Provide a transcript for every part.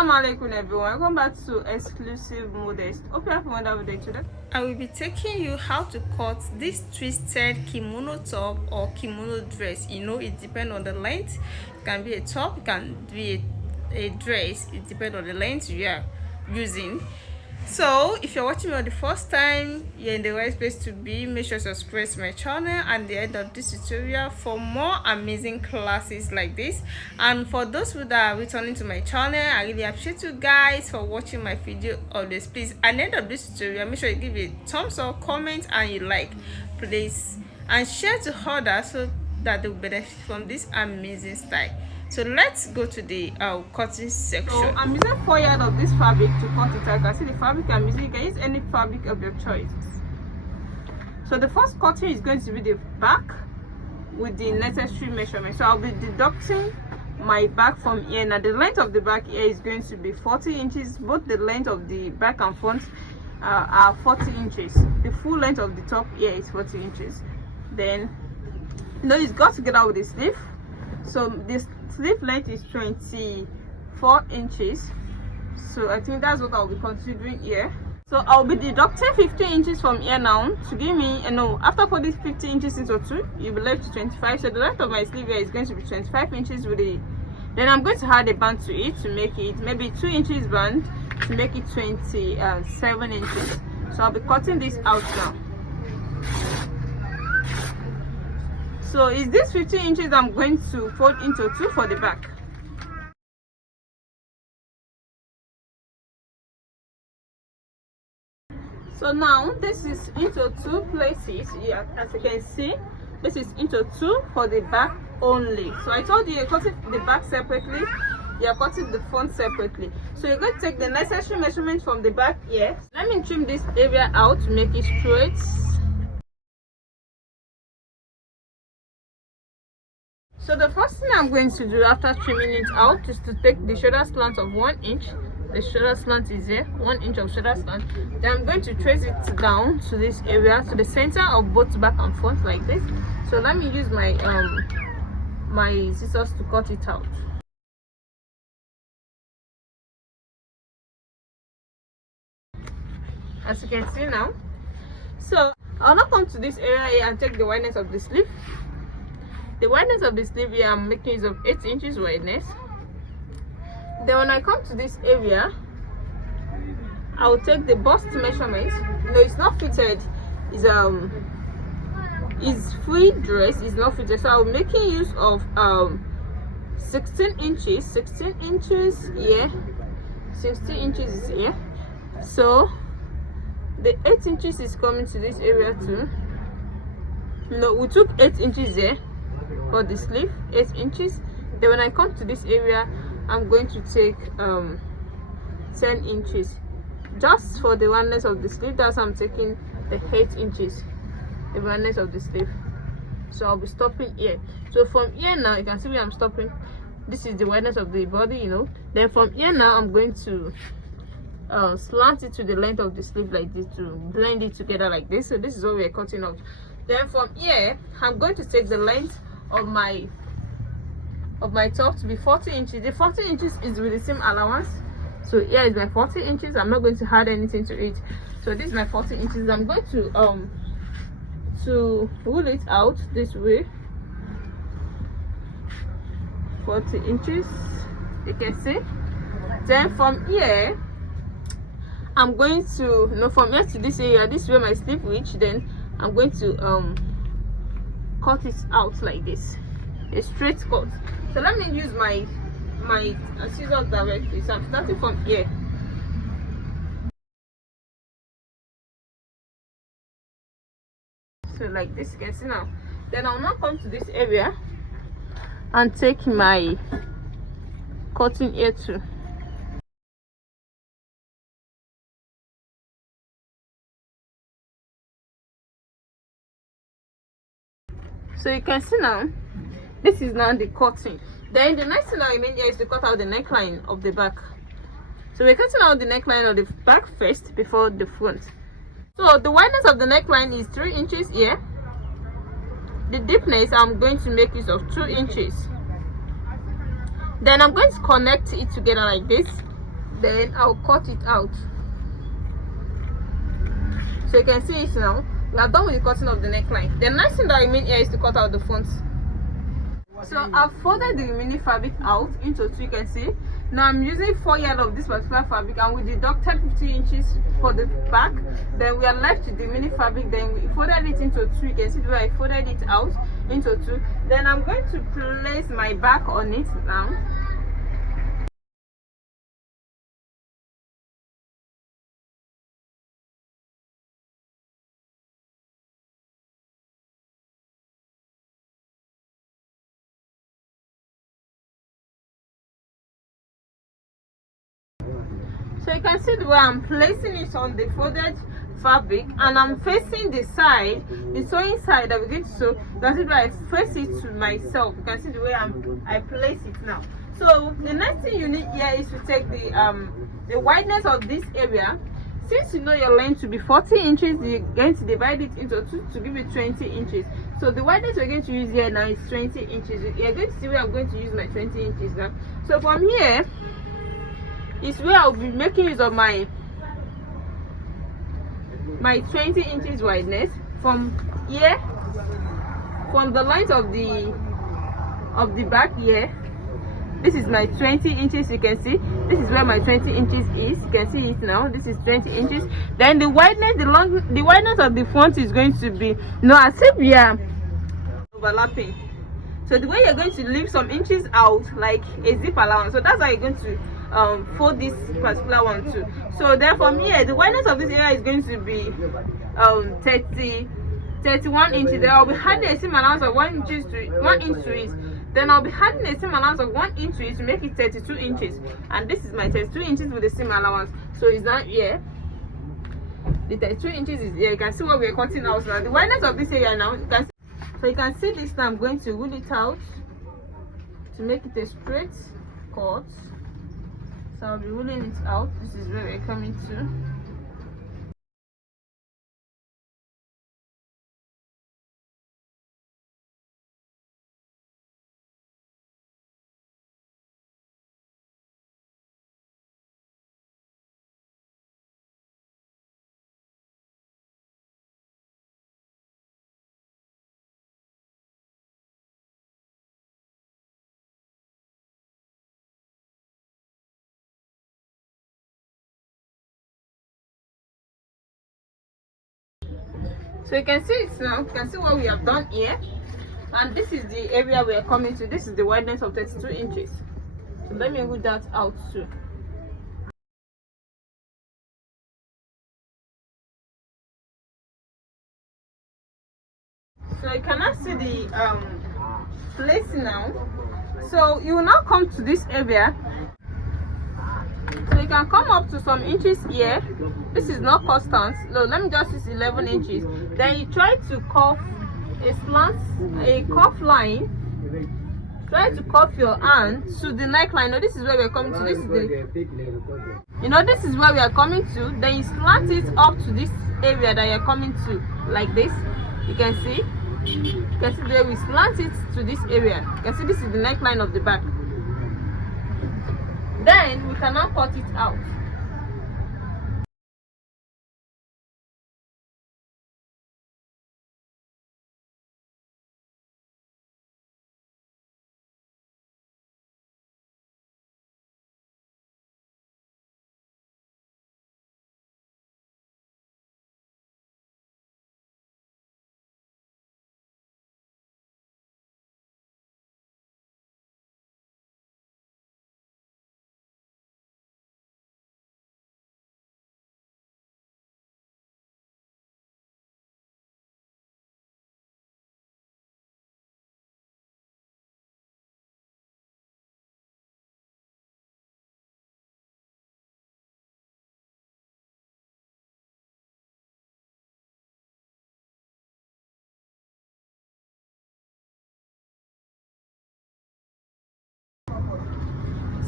Assalamu alaikum everyone, welcome back to Exclusive Modest. Hope you have a wonderful day today. I will be taking you how to cut this twisted kimono top or kimono dress. You know, it depends on the length. It can be a top, it can be a dress. It depends on the length you are using. So if you're watching me for the first time, you're in the right place to be. Make sure to subscribe to my channel at the end of this tutorial for more amazing classes like this. And for those who are returning to my channel, I really appreciate you guys for watching my video always. Please, at the end of this tutorial, make sure you give it a thumbs up, comment, and you like, please, and share to others so that they will benefit from this amazing style. So let's go to the cutting section. So I'm using 4 yards of this fabric to cut it. I can see the fabric I'm using. You can use any fabric of your choice. So the first cutting is going to be the back with the necessary measurement. So I'll be deducting my back from here. Now the length of the back here is going to be 40 inches. Both the length of the back and front are 40 inches. The full length of the top here is 40 inches. Then it's got together with the sleeve. So this sleeve length is 24 inches. So I think that's what I'll be considering here. So I'll be deducting 15 inches from here now to give me, after putting 15 inches into 2, you'll be left to 25. So the length of my sleeve here is going to be 25 inches with a, then I'm going to add a band to it to make it maybe 2 inches band to make it 27 inches. So I'll be cutting this out now. So is this 15 inches I'm going to fold into 2 for the back. So now this is into 2 places. Yeah, as you can see, this is into 2 for the back only. So I told you you're cutting the back separately, you're cutting the front separately. So you're going to take the necessary measurement from the back here. Let me trim this area out to make it straight. So the first thing I'm going to do after trimming it out is to take the shoulder slant of 1 inch. The shoulder slant is here, 1 inch of shoulder slant. Then I'm going to trace it down to this area, to the center of both back and front like this. So let me use my my scissors to cut it out. As you can see now. So I'll now come to this area here and take the wideness of the sleeve. The wideness of the sleeve here, I'm making use of 8 inches wideness. Then when I come to this area, I will take the bust measurement. No, it's not fitted. It's free dress. It's not fitted. So I'm making use of 16 inches. 16 inches here. 16 inches is here. So the 8 inches is coming to this area too. No, we took 8 inches here for the sleeve, 8 inches. Then when I come to this area, I'm going to take 10 inches just for the oneness of the sleeve. That's why I'm taking the 8 inches, the oneness of the sleeve. So I'll be stopping here. So from here now, you can see where I'm stopping. This is the wideness of the body, Then from here now, I'm going to slant it to the length of the sleeve like this to blend it together like this. So this is what we're cutting out. Then from here, I'm going to take the length of my top to be 40 inches. The 40 inches is with the same allowance. So here is my 40 inches. I'm not going to add anything to it. So this is my 40 inches. I'm going to roll it out this way. 40 inches, you can see. Then from here, I'm going to from here to this area, this is where my sleeve reach. Then I'm going to cut it out like this, a straight cut. So let me use my scissors directly. So I'm starting from here. So like this, you can see now. Then I'll now come to this area and take my cutting here too. So you can see now, this is now the cutting. Then the next thing I mean here is to cut out the neckline of the back. So we're cutting out the neckline of the back first before the front. So the wideness of the neckline is 3 inches here. The deepness, I'm going to make use of 2 inches. Then I'm going to connect it together like this. then I'll cut it out. So you can see it now. We are done with the cutting of the neckline. The next thing that I mean here is to cut out the front. So I've folded the remaining fabric out into two. You can see now I'm using 4 yards of this particular fabric, and we deducted 50 inches for the back. Then we are left with the remaining fabric. Then we folded it into two. You can see where I folded it out into two. Then I'm going to place my back on it now. So you can see the way I'm placing it on the folded fabric, and I'm facing the side, the sewing side that we're going to sew. That's it, where I face it to myself. You can see the way I place it now. So the next thing you need here is to take the wideness of this area. Since you know your length to be 40 inches, you're going to divide it into two to give you 20 inches. So the wideness we're going to use here now is 20 inches. You're going to see where I'm going to use my 20 inches now. So from here is where I'll be making use of my 20 inches wideness. From here, from the length of the back here, this is my 20 inches. You can see this is where my 20 inches is. You can see it now. This is 20 inches. Then the wideness, the wideness of the front is going to be, as if we are overlapping. So the way you're going to leave some inches out, like a zip allowance. So that's how you're going to fold this particular one too. So then from here, the wideness of this area is going to be 31 inches. Then I'll be adding a seam allowance of 1 inch to it. Then I'll be adding a seam allowance of 1 inch to it to make it 32 inches. And this is my 32 inches with the seam allowance. So it's not here. The 32 inches is here. You can see what we're cutting out now. The wideness of this area now, so you can see this now. I'm going to rule it out to make it a straight cut. So I'll be ruling it out. This is where we're coming to. So you can see it now. You can see what we have done here, and this is the area we are coming to. This is the wideness of 32 inches. So let me rule that out too. So you cannot see the placing now. So you will now come to this area. So you can come up to some inches here. This is not constant. No, let me just use 11 inches. Then you try to curve a cuff line. Try to cuff your hand to the neckline. Now this is where we're coming to. This is this is where we are coming to. Then you slant it up to this area that you're coming to, like this. You can see. You can see the way we slant it to this area. You can see this is the neckline of the back. Then we can now cut it out.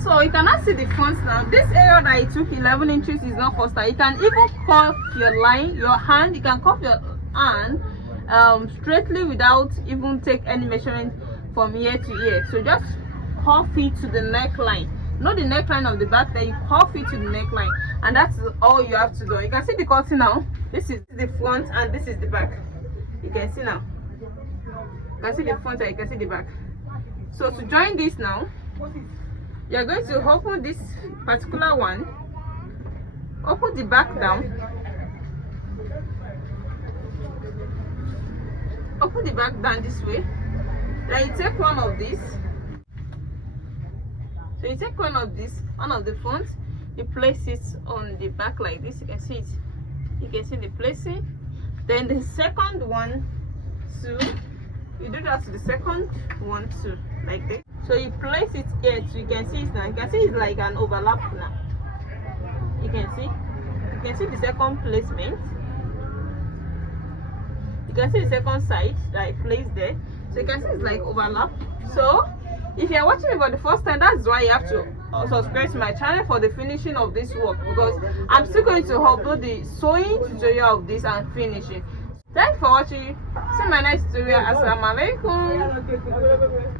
So you cannot see the front now. This area that I took 11 inches is not constant. You can even cuff your line, your hand. You can cuff your hand straightly without even take any measurement from here to here. So just cuff it to the neckline. know the neckline of the back, then you cuff it to the neckline, and that's all you have to do. You can see the cutting now. This is the front and this is the back. You can see now. You can see the front and you can see the back. So to join this now, you're going to open this particular one, open the back down, open the back down this way. Then you take one of these. So you take one of the front, you place it on the back like this. You can see it. You can see the placing. Then the second one too, you do that to the second one too, like this. So you place it here so you can see it now. You can see it's like an overlap now. You can see the second placement. You can see the second side that I placed there. So you can see it's like overlap. So if you are watching me for the first time, that's why you have to subscribe to my channel for the finishing of this work, because I'm still going to upload the sewing tutorial of this and finishing. Thanks for watching. See you in my next tutorial. Assalamu alaikum.